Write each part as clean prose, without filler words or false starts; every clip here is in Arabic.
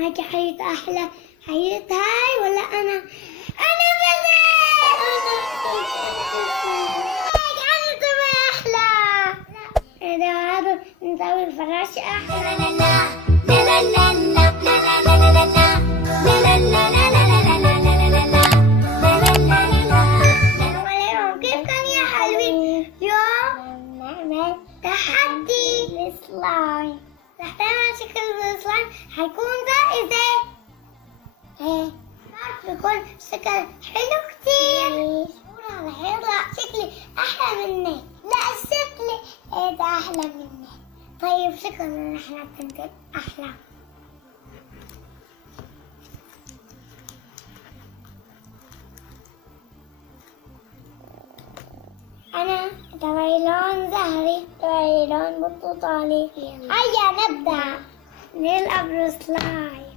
هاي حياة أحلى، حياة هاي ولا أنا؟ أنا بنات. أنا طبعا أحلى. هذا نسوي الفراش أحلى. لا لا لا لا لا لا لا لا لا لا لا لا. كيف كان يا حلوين؟ اليوم نعمل تحدي بالسلايم. رح تعمل شكل بالسلايم حيكون جائزة. بيكون شكل حلو كتير. رح يطلع شكلي أحلى مني. لا شكلي إيه أحلى مني. طيب شكرا نحن كنت أحلى. أنا تبعي لون زهري، تبعي لون برتقالي. هيا نبدأ نلعب بالسلايم.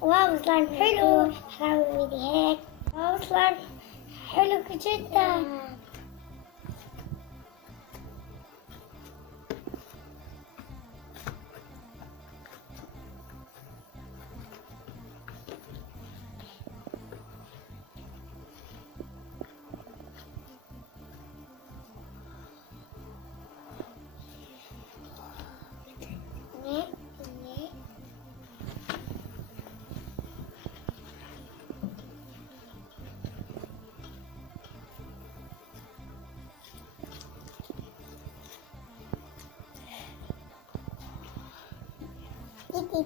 واو سلايم حلو. حاول ايدي هيك. واو سلايم حلو جدا.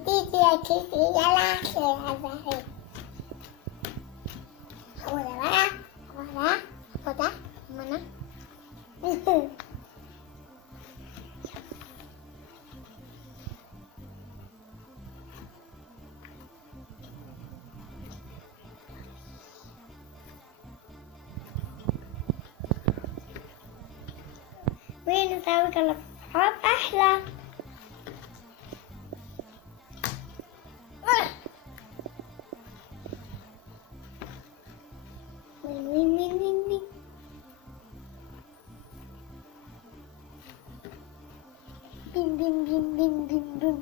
تيجي يا كيكي يلا هذا هو ده بقى. هو ده مانا. وين نسوي كل أصحاب أحلى. بيم بيم بيم بيم بيم بيم.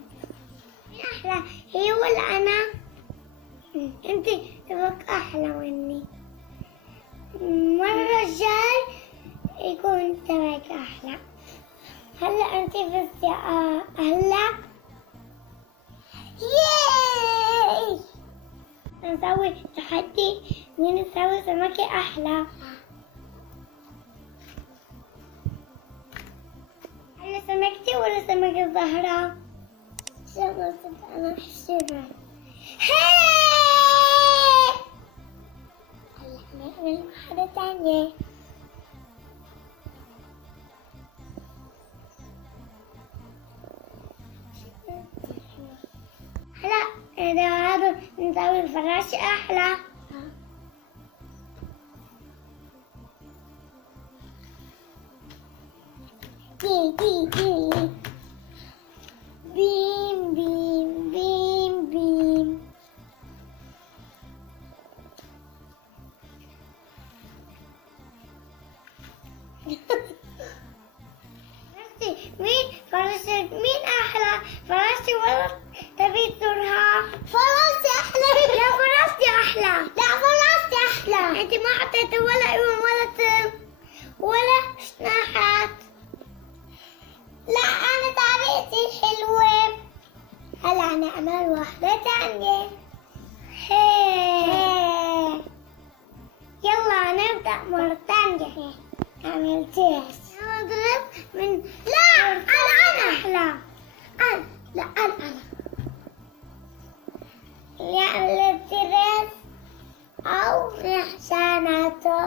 أحلى هي ولا أنا؟ أنت تبقى أحلى مني. مرة الجاي يكون تبعك أحلى. هلا أنت بس هلا ياي نسوي تحدي مين يسوي سمكة أحلى. هلا سمكتي ولا سمكة زهرة؟ سمكة أنا أحسبها. هلا نعمل واحدة تانية. هلا هذا نسوي الفراش أحلى. دي بيم بيم بيم بيم. مين فراشة مين أحلى؟ فراشة ولا تبي تزورها؟ فراشة أحلى. لا فراشة أحلى. لا فراشة أحلى. أنت ما حطيتي ولا أيوة ولا جناحات. لا أنا طريقتي حلوة. هلا نعمل واحدة تانية. يلا نبدأ مرة تانية. عملتيش. من لا أنا أحلى. لا أنا يعمل الترس أو نحشاناته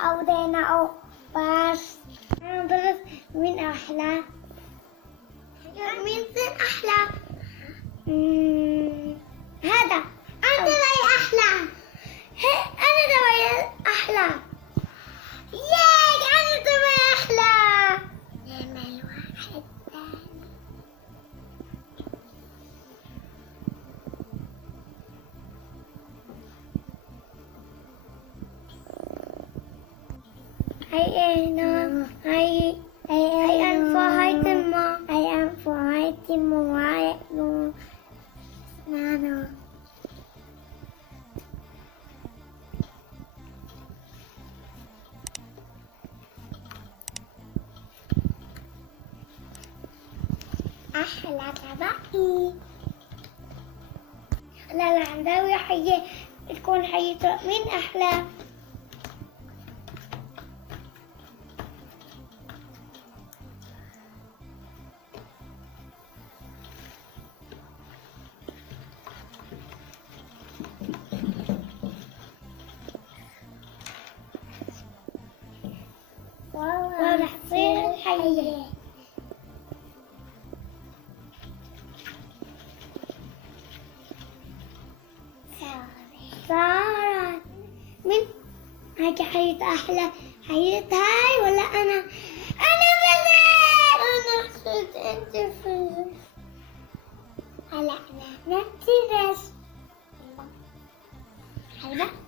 أو دينا أو باش. ندرس مين أحلى. مين سن أحلى. هذا أنت تبعي أحلى. أنا تبعي أحلى. ياي أنا تبعي أحلى. نعمل واحد تاني. هاي عينه، هاي أنفه، هاي تمه، هاي أنفه، هاي تمه، وهاي أسنانه. أحلى طبقي. لا لا نداوي حية تكون حية مين أحلى؟ والله رح تصير الحية. صارت من هيك حيط أحلى حيط هاي ولا أنا؟ أنا فزت. أنا حسيت أنت فزت. هلا أنا نفسي بس. حلوة.